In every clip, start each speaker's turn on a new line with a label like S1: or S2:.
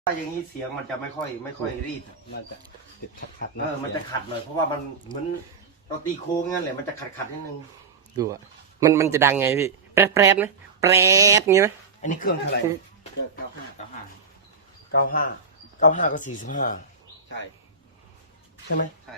S1: ถ้าอย่างนี้เสียงมันจะไม่ค่อยรีด
S2: มันจะติดขัด
S1: มันจะขัดหน่อยเพราะว่ามันเหมือนเราตีโค้งงั้นแหละมันจะขัดนิดนึง
S3: ดูอ่ะมันจะดังไงพี่แปรไหมแปรงี้ไหม
S1: อันนี้เครื่องเท่าไหร่95ก็45
S2: ใช่
S1: ไหม
S2: ใช่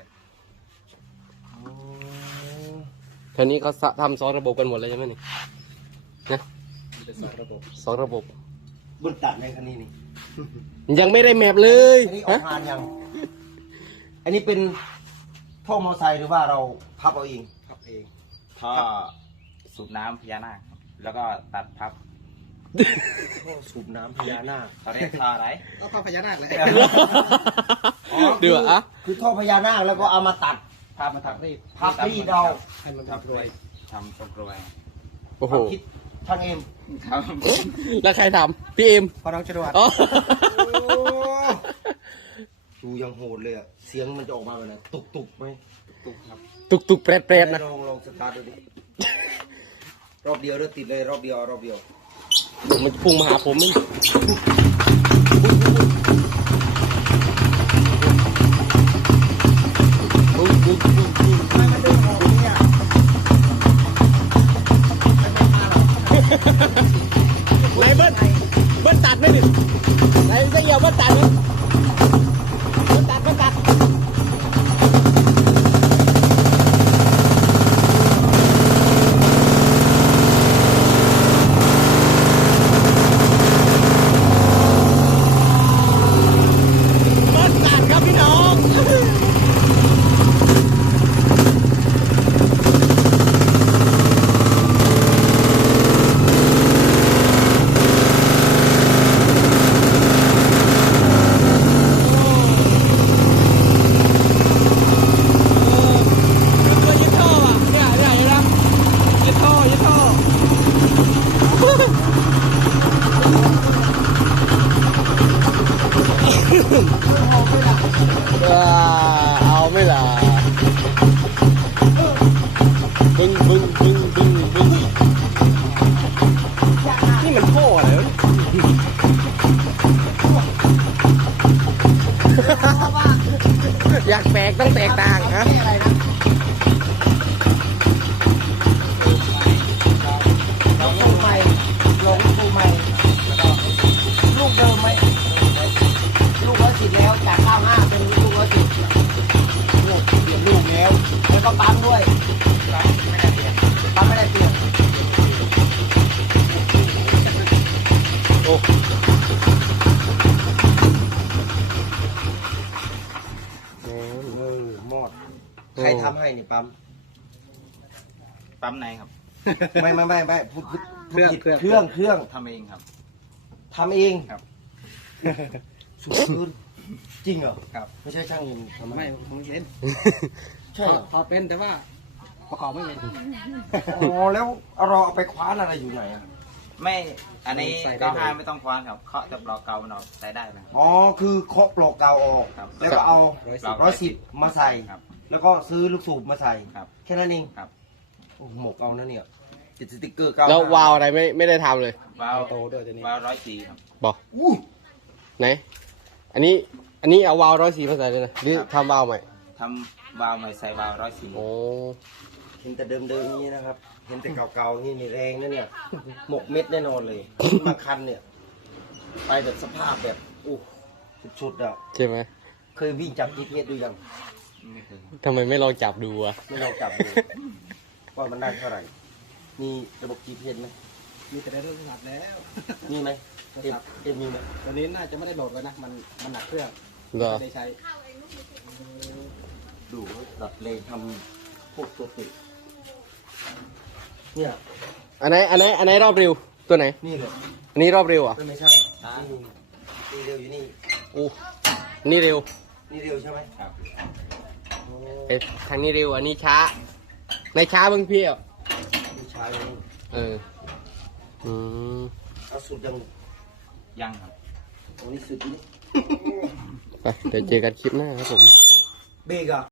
S3: แค่นี้เขาทำ2 ระบบกันหมดเลยใช่ไหมนี่นะ
S2: เป็น
S3: 2 ระบบ
S1: บุญตัดในคันนี้นี่
S3: ยังไม่ได้แมปเลย
S1: อันนี้ออกงานยังอันนี้เป็นท่อมอไซค์หรือว่าเราพับเอาเอง
S2: ท่อสูบน้ำพญานาคแล้วก็ตัดพับ
S1: ท่อสูบน้ำพญานาค
S2: เขาเรียกท่ออะไรก็ท่อพญานาคเลย
S3: ดูอ่ะ
S1: คือท่อพญานาคแล้วก็เอามาตัด
S2: พับมาทับรีด
S1: เรา
S2: ให้มันทับรวยทำต้นกล้วย
S3: โอ้โห
S1: คิดช่างเอ็ม
S3: แล้วใครทำพี่เอ็ม
S1: พอน้องจรวดดูยังโหดเลยอ่ะเสียงมันจะออกมาแบบไหนตุกไหม
S2: ตุกครับ
S3: ตุกแปรนะ
S1: ลองสตาร์ทดูดิรอบเดียวติดเลยรอบเดียว
S3: มันพุ่งมาหาผมมั้ย
S1: มันดึงออกเนี่ย
S3: ไหนเบิ้ลตัดไหมนี่ไหนจะเหี่ยวเบิ้ลตัดไหมเบิ้ลตัดครับพี่น้องเอาไม่ล่ะบึ้งนี่มันโท่อะไรวะอยากแปลกต้องแตกต่างฮะ
S1: ลงใหม่ลูกเดิมไหมลูก110แล้วจาก95เป็นลูก110ลูกแล้วก็ปั๊มด้วยปั๊มไม่ได้เปลี่ยน
S3: โอ้
S1: หมดใครทำให้นี่ปั๊ม
S2: ไหนครับ
S1: ไม่พูดเครื่อง
S2: ทำเองครับ
S1: ทำเอง
S2: ครับ
S1: สุดจริงเหรอ
S2: ครับ
S1: ไม่ใช่ช่างเองทำ
S2: ไม่ผมเห็น
S1: ใช่
S2: พอเป็นแต่ว่าประกอบไม่เป็น
S1: อ๋อแล้วเราเอาไปคว้านอะไรอยู่ไหนอ่ะ
S2: ไม่อันนี้95ไม่ต้องคว้านครับเคาะแต่ปลอกเกามันออกใส่ได้เลย
S1: อ๋อคือเคาะปลอกเกาออกแล้วก็เอา110มาใส่แล้วก็ซื้อลูกสูบมาใส่แค่นั้นเองหมกเอานะเนี่ยติดสติ๊กเกอร์เกา
S3: แล้ววาวอะไรไม่ได้ทำเลยว
S2: าวโตด้วยตัวนี้วาว104ครับ
S3: บอกไหนอันนี้เอาวาว104มาใส่เลยนะหรือทำวาวใหม่
S2: ทำวาวใหม่ใส่วาว104
S3: โอ้
S1: เห็นแต่เดิมนี้นะครับเห็นแต่เก่าๆนี่มีแรงนะเนี่ยหมกเม็ดแน่นอนเลยมาคันเนี่ยไปแบบสภาพแบบสุดๆอ่ะ
S3: ใช่ไหม
S1: เคยวิ่งจับ GPS ดูยัง
S3: ทำไมไม่ลองจับดูอ่ะ
S1: ไม่ลองจับดูว่ามันได้เท่าไหร่มีระบบ GPS ไหม
S2: มีแต่ได้เรื่องหนักแล้ว
S1: มีไหมมีไหม
S2: ตอนนี้น่าจะไม่ได้โหลดไว้นะมันหนักเครื่อง
S3: ไม่
S2: ได้ใช้
S1: ดูดัดเลยทำพวกตัวติดเนี่ย
S3: อันไหนรอบเร็วตัวไหน
S1: นี่เลย
S3: อันนี้รอบเร็วอ่ะ
S1: ไม่ใช่นี่เร็วอยู่นี่
S3: โอ้นี่เร็ว
S1: ใช่ไหมครับ
S3: ทางนี้เร็วอันนี้ช้าในช้าบางพี่อ่ะ
S1: ช้าเอาสุด
S2: ยังครับ
S1: โอ้นี่สุดนี่
S3: ไปเดี๋ยวเจอกันคลิปหน้าครับผม
S1: เบรกอ่ะ